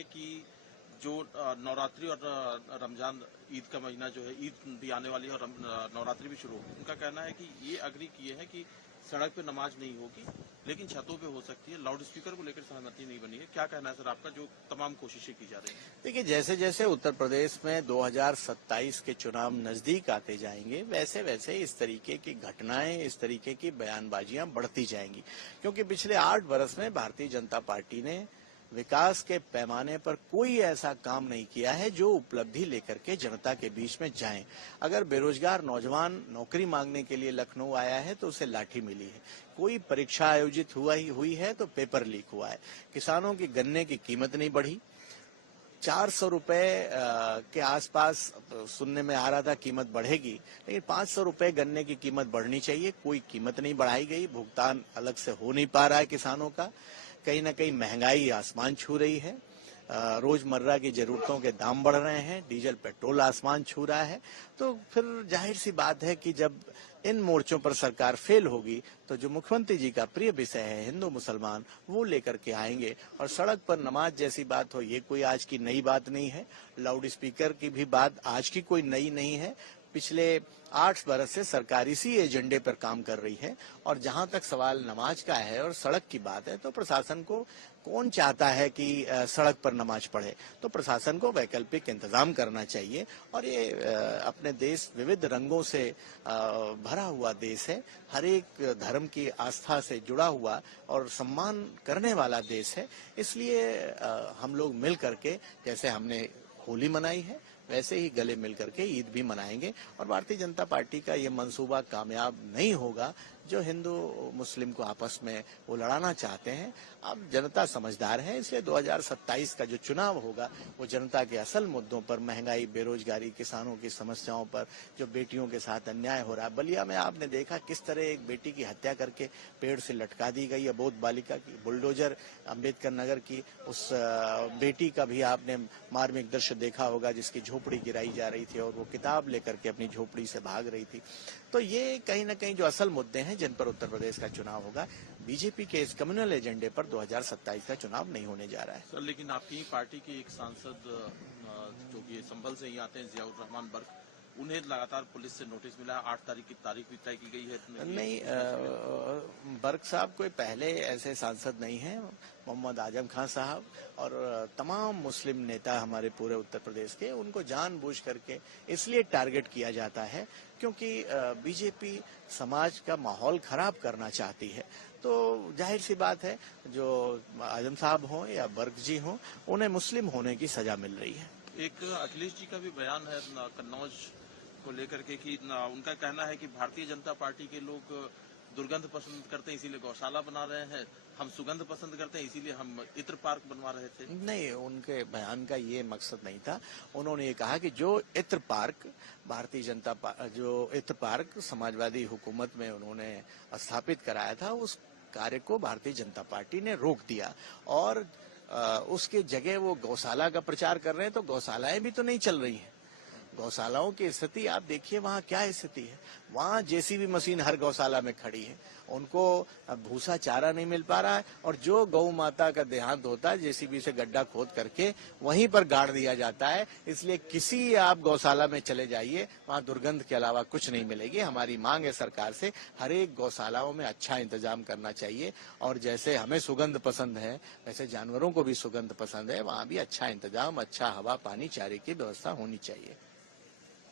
है कि जो नवरात्रि और रमजान ईद का महीना जो है, ईद भी आने वाली है और नवरात्रि भी शुरू होगी, उनका कहना है कि ये अग्री किए हैं कि सड़क पे नमाज नहीं होगी लेकिन छतों पे हो सकती है। लाउड स्पीकर को लेकर सहमति नहीं बनी है। क्या कहना है सर आपका, जो तमाम कोशिशें की जा रही हैं? देखिए, जैसे जैसे उत्तर प्रदेश में 2027 के चुनाव नजदीक आते जाएंगे, वैसे वैसे इस तरीके की घटनाएं, इस तरीके की बयानबाजियां बढ़ती जाएंगी, क्योंकि पिछले 8 वर्ष में भारतीय जनता पार्टी ने विकास के पैमाने पर कोई ऐसा काम नहीं किया है जो उपलब्धि लेकर के जनता के बीच में जाएं। अगर बेरोजगार नौजवान नौकरी मांगने के लिए लखनऊ आया है तो उसे लाठी मिली है, कोई परीक्षा आयोजित हुई है तो पेपर लीक हुआ है, किसानों की गन्ने की कीमत नहीं बढ़ी, 400 रुपए के आसपास सुनने में आ रहा था कीमत बढ़ेगी, लेकिन 500 रुपए गन्ने की कीमत बढ़नी चाहिए, कोई कीमत नहीं बढ़ाई गई, भुगतान अलग से हो नहीं पा रहा है किसानों का। कहीं ना कहीं महंगाई आसमान छू रही है, रोजमर्रा की जरूरतों के दाम बढ़ रहे हैं, डीजल पेट्रोल आसमान छू रहा है। तो फिर जाहिर सी बात है कि जब इन मोर्चों पर सरकार फेल होगी तो जो मुख्यमंत्री जी का प्रिय विषय है हिंदू मुसलमान, वो लेकर के आएंगे। और सड़क पर नमाज जैसी बात हो, ये कोई आज की नई बात नहीं है। लाउड स्पीकर की भी बात आज की कोई नई नहीं है। पिछले 8 बरस से सरकार इसी एजेंडे पर काम कर रही है। और जहां तक सवाल नमाज का है और सड़क की बात है, तो प्रशासन को कौन चाहता है कि सड़क पर नमाज पढ़े, तो प्रशासन को वैकल्पिक इंतजाम करना चाहिए। और ये अपने देश विविध रंगों से भरा हुआ देश है, हर एक धर्म की आस्था से जुड़ा हुआ और सम्मान करने वाला देश है। इसलिए हम लोग मिल करके, जैसे हमने होली मनाई है, वैसे ही गले मिल करके ईद भी मनाएंगे। और भारतीय जनता पार्टी का ये मंसूबा कामयाब नहीं होगा जो हिंदू मुस्लिम को आपस में वो लड़ाना चाहते हैं। अब जनता समझदार है, इसलिए 2027 का जो चुनाव होगा वो जनता के असल मुद्दों पर, महंगाई, बेरोजगारी, किसानों की समस्याओं पर, जो बेटियों के साथ अन्याय हो रहा है। बलिया में आपने देखा किस तरह एक बेटी की हत्या करके पेड़ से लटका दी गई, अबोध बालिका की। बुलडोजर अम्बेडकर नगर की उस बेटी का भी आपने मार्मिक दृश्य देखा होगा, जिसकी झोपड़ी गिराई जा रही थी और वो किताब लेकर के अपनी झोपड़ी से भाग रही थी। तो ये कहीं ना कहीं जो असल मुद्दे हैं जिन पर उत्तर प्रदेश का चुनाव होगा। बीजेपी के इस कम्युनल एजेंडे पर 2027 का चुनाव नहीं होने जा रहा है। सर, लेकिन आपकी पार्टी के एक सांसद जो कि संभल से ही आते हैं, जियाउर रहमान बर्क, उन्हें लगातार पुलिस से नोटिस मिला है। 8 तारीख की तारीख भी तय की गई है। नहीं, बर्क साहब कोई पहले ऐसे सांसद नहीं हैं। मोहम्मद आजम खान साहब और तमाम मुस्लिम नेता हमारे पूरे उत्तर प्रदेश के, उनको जानबूझ करके इसलिए टारगेट किया जाता है क्योंकि बीजेपी समाज का माहौल खराब करना चाहती है। तो जाहिर सी बात है, जो आजम साहब हों या बर्क जी हों, उन्हें मुस्लिम होने की सजा मिल रही है। एक अखिलेश जी का भी बयान है कन्नौज को लेकर के कि उनका कहना है कि भारतीय जनता पार्टी के लोग दुर्गंध पसंद करते हैं इसीलिए गौशाला बना रहे हैं, हम सुगंध पसंद करते हैं इसीलिए हम इत्र पार्क बनवा रहे थे। नहीं, उनके बयान का ये मकसद नहीं था। उन्होंने ये कहा कि जो इत्र पार्क समाजवादी हुकूमत में उन्होंने स्थापित कराया था, उस कार्य को भारतीय जनता पार्टी ने रोक दिया और उसके जगह वो गौशाला का प्रचार कर रहे हैं। तो गौशालाएं भी तो नहीं चल रही हैं। गौशालाओं की स्थिति आप देखिए, वहाँ क्या स्थिति है। वहाँ जेसीबी मशीन हर गौशाला में खड़ी है, उनको भूसा चारा नहीं मिल पा रहा है। और जो गौ माता का देहांत होता है, जेसीबी से गड्ढा खोद करके वहीं पर गाड़ दिया जाता है। इसलिए किसी आप गौशाला में चले जाइए, वहाँ दुर्गंध के अलावा कुछ नहीं मिलेगी। हमारी मांग है सरकार से, हर एक गौशालाओं में अच्छा इंतजाम करना चाहिए। और जैसे हमें सुगंध पसंद है, वैसे जानवरों को भी सुगंध पसंद है। वहाँ भी अच्छा इंतजाम, अच्छा हवा, पानी, चारे की व्यवस्था होनी चाहिए।